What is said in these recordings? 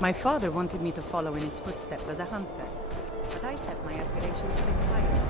My father wanted me to follow in his footsteps as a hunter, but I set my aspirations a bit higher.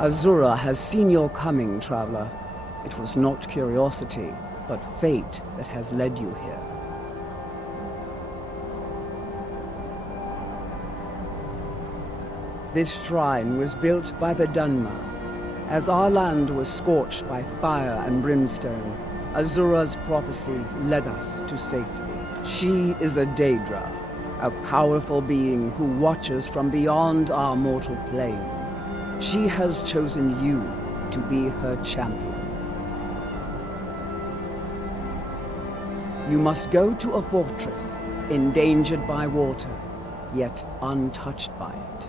Azura has seen your coming, traveler. It was not curiosity, but fate that has led you here. This shrine was built by the Dunmer. As our land was scorched by fire and brimstone, Azura's prophecies led us to safety. She is a Daedra, a powerful being who watches from beyond our mortal plane. She has chosen you to be her champion. You must go to a fortress, endangered by water, yet untouched by it.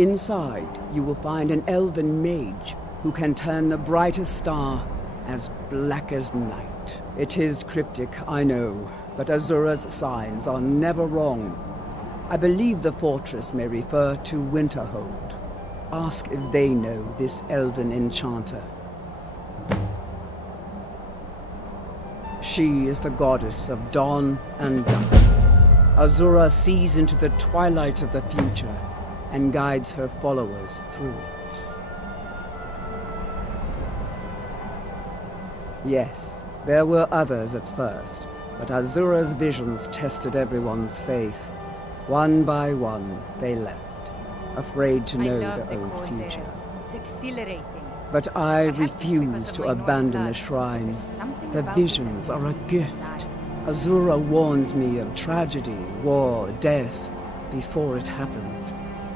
Inside, you will find an elven mage who can turn the brightest star as black as night. It is cryptic, I know, but Azura's signs are never wrong. I believe the fortress may refer to Winterhold. Ask if they know this elven enchanter. She is the goddess of dawn and dusk. Azura sees into the twilight of the future and guides her followers through it. Yes, there were others at first, but Azura's visions tested everyone's faith. One by one, they left, afraid to know their own future. It's exhilarating. But I refuse to abandon the shrine. The visions are a gift. Azura warns me of tragedy, war, death. Before it happens,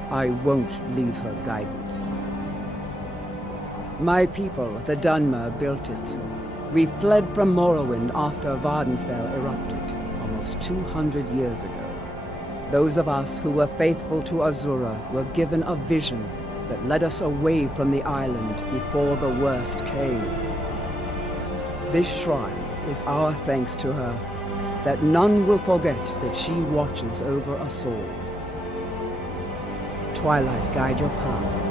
I won't leave her guidance. My people, the Dunmer, built it. We fled from Morrowind after Vardenfell erupted, almost 200 years ago. Those of us who were faithful to Azura were given a vision that led us away from the island before the worst came. This shrine is our thanks to her, that none will forget that she watches over us all. Twilight, guide your path.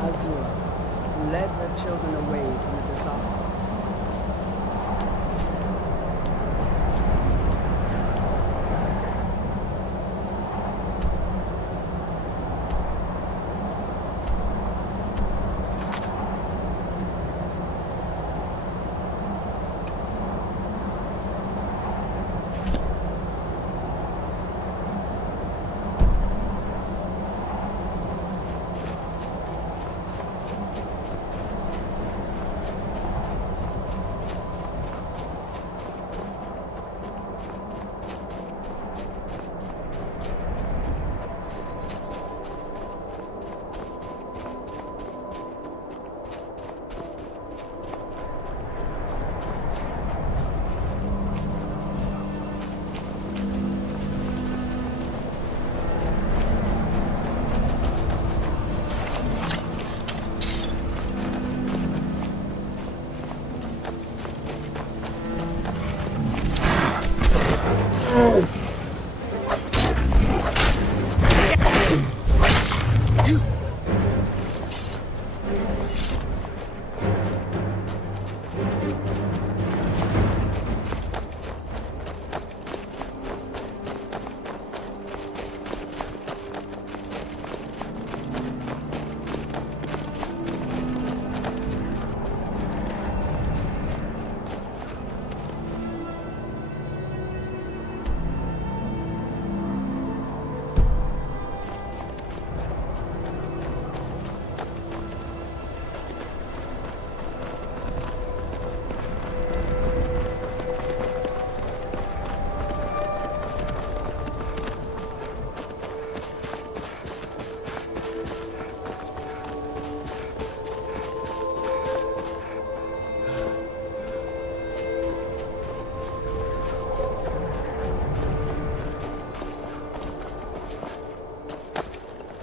Azura, who led her children away from the disaster.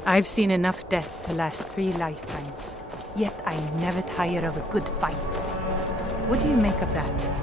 I've seen enough death to last 3 lifetimes. Yet I never tire of a good fight. What do you make of that?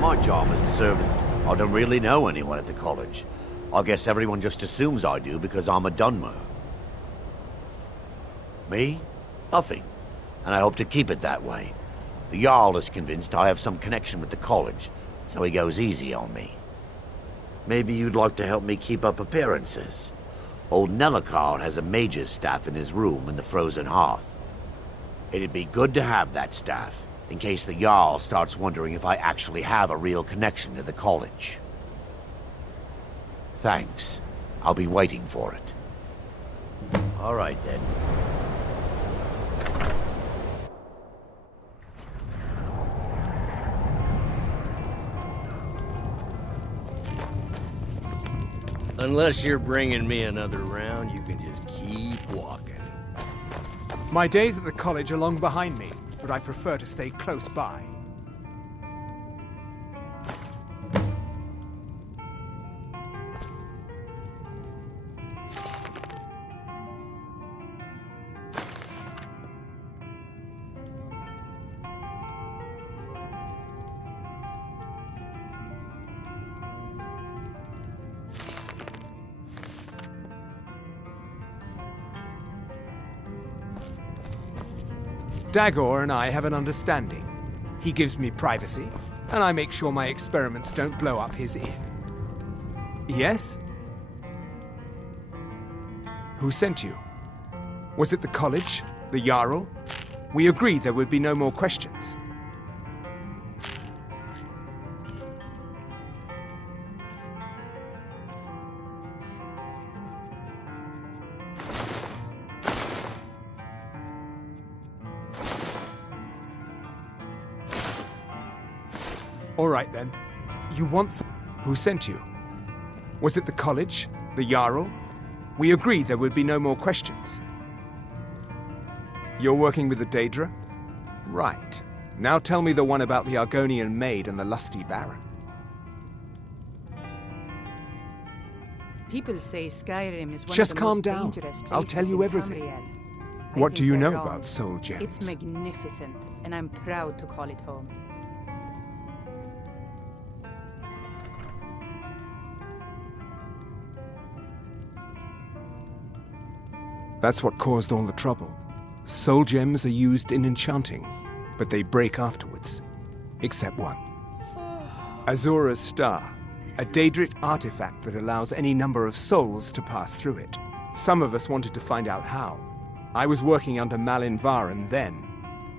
My job is to serve them. I don't really know anyone at the college. I guess everyone just assumes I do because I'm a Dunmer. Me? Nothing. And I hope to keep it that way. The Jarl is convinced I have some connection with the college, so he goes easy on me. Maybe you'd like to help me keep up appearances. Old Nellicard has a mage's staff in his room in the frozen hearth. It'd be good to have that staff, in case the Jarl starts wondering if I actually have a real connection to the college. Thanks. I'll be waiting for it. All right, then. Unless you're bringing me another round, you can just keep walking. My days at the college are long behind me, but I prefer to stay close by. Dagor and I have an understanding. He gives me privacy, and I make sure my experiments don't blow up his inn. Yes? Who sent you? Was it the college? The Jarl? We agreed there would be no more questions. All right, then. You want some... Who sent you? Was it the college? The Jarl? We agreed there would be no more questions. You're working with the Daedra? Right. Now tell me the one about the Argonian maid and the lusty baron. People say Skyrim is one Just of the calm most down. dangerous places I'll tell you in everything. Tamriel. What I do you think know they're wrong. about soul gems? It's magnificent, and I'm proud to call it home. That's what caused all the trouble. Soul gems are used in enchanting, but they break afterwards. Except one. Azura's Star, a Daedric artifact that allows any number of souls to pass through it. Some of us wanted to find out how. I was working under Malin Varen then.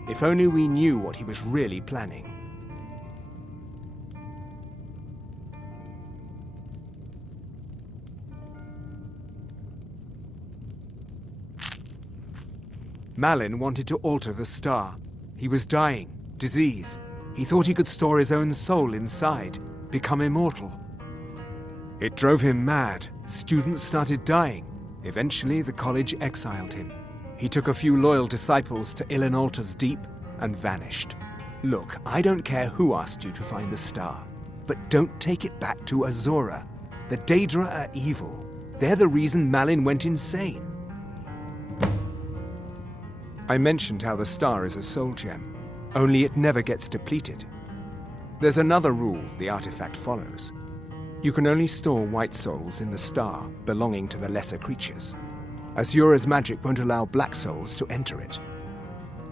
If only we knew what he was really planning. Malin wanted to alter the star. He was dying, disease. He thought he could store his own soul inside, become immortal. It drove him mad. Students started dying. Eventually, the college exiled him. He took a few loyal disciples to Ilinalta's Deep and vanished. Look, I don't care who asked you to find the star, but don't take it back to Azura. The Daedra are evil. They're the reason Malin went insane. I mentioned how the star is a soul gem, only it never gets depleted. There's another rule the artifact follows. You can only store white souls in the star belonging to the lesser creatures. Azura's magic won't allow black souls to enter it.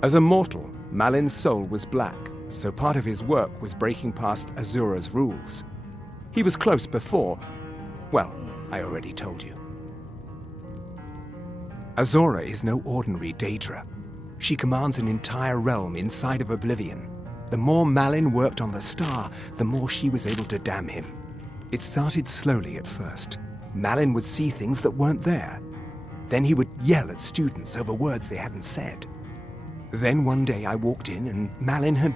As a mortal, Malin's soul was black, so part of his work was breaking past Azura's rules. He was close before. Well, I already told you. Azura is no ordinary Daedra. She commands an entire realm inside of Oblivion. The more Malin worked on the star, the more she was able to damn him. It started slowly at first. Malin would see things that weren't there. Then he would yell at students over words they hadn't said. Then one day I walked in and Malin had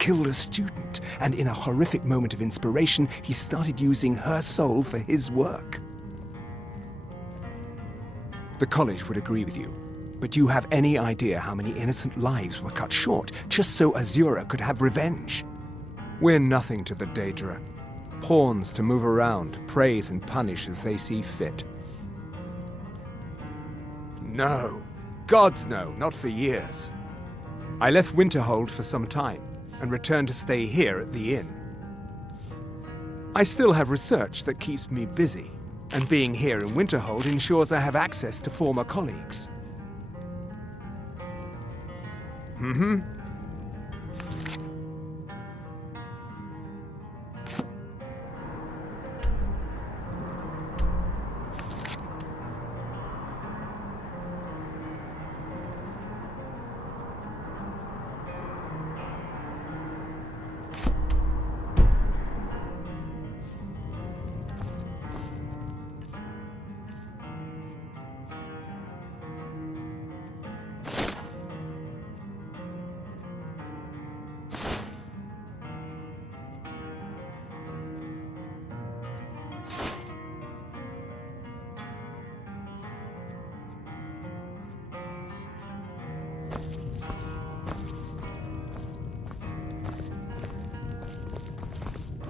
killed a student, and in a horrific moment of inspiration, he started using her soul for his work. The college would agree with you, but do you have any idea how many innocent lives were cut short just so Azura could have revenge? We're nothing to the Daedra. Pawns to move around, praise and punish as they see fit. No. Gods no, not for years. I left Winterhold for some time and returned to stay here at the inn. I still have research that keeps me busy, and being here in Winterhold ensures I have access to former colleagues.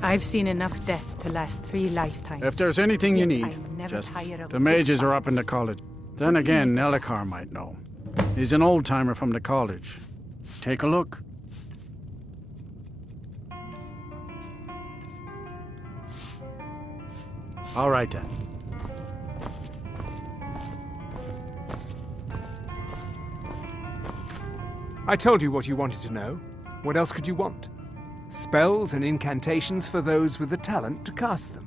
I've seen enough death to last 3 lifetimes. If there's anything you Yet need, I never just tire of the a mages good are up in the college. Then again, Nelikar might know. He's an old-timer from the college. Take a look. All right then. I told you what you wanted to know. What else could you want? Spells and incantations for those with the talent to cast them.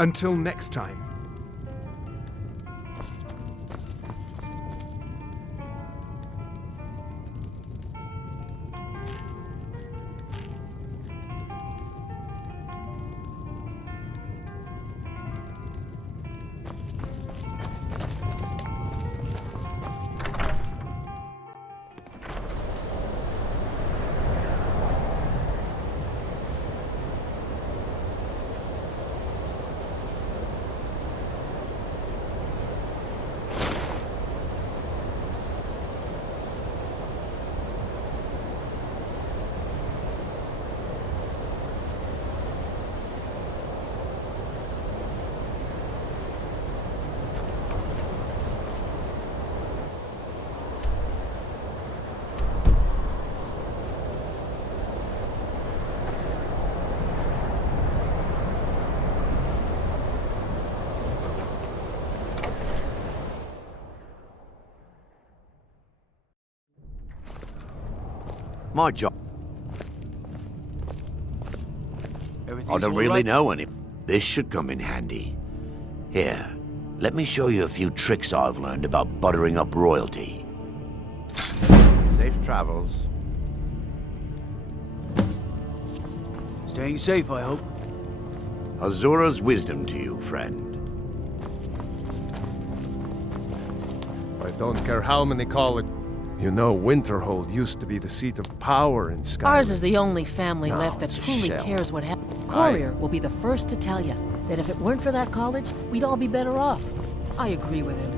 Until next time. My job. Everything's I don't all really right? know any. This should come in handy. Here, let me show you a few tricks I've learned about buttering up royalty. Safe travels. Staying safe, I hope. Azura's wisdom to you, friend. I don't care how many call it. You know, Winterhold used to be the seat of power in Skyrim. Ours is the only family No, left that it's a truly shell. cares what happens. Courier will be the first to tell you that if it weren't for that college, we'd all be better off. I agree with him.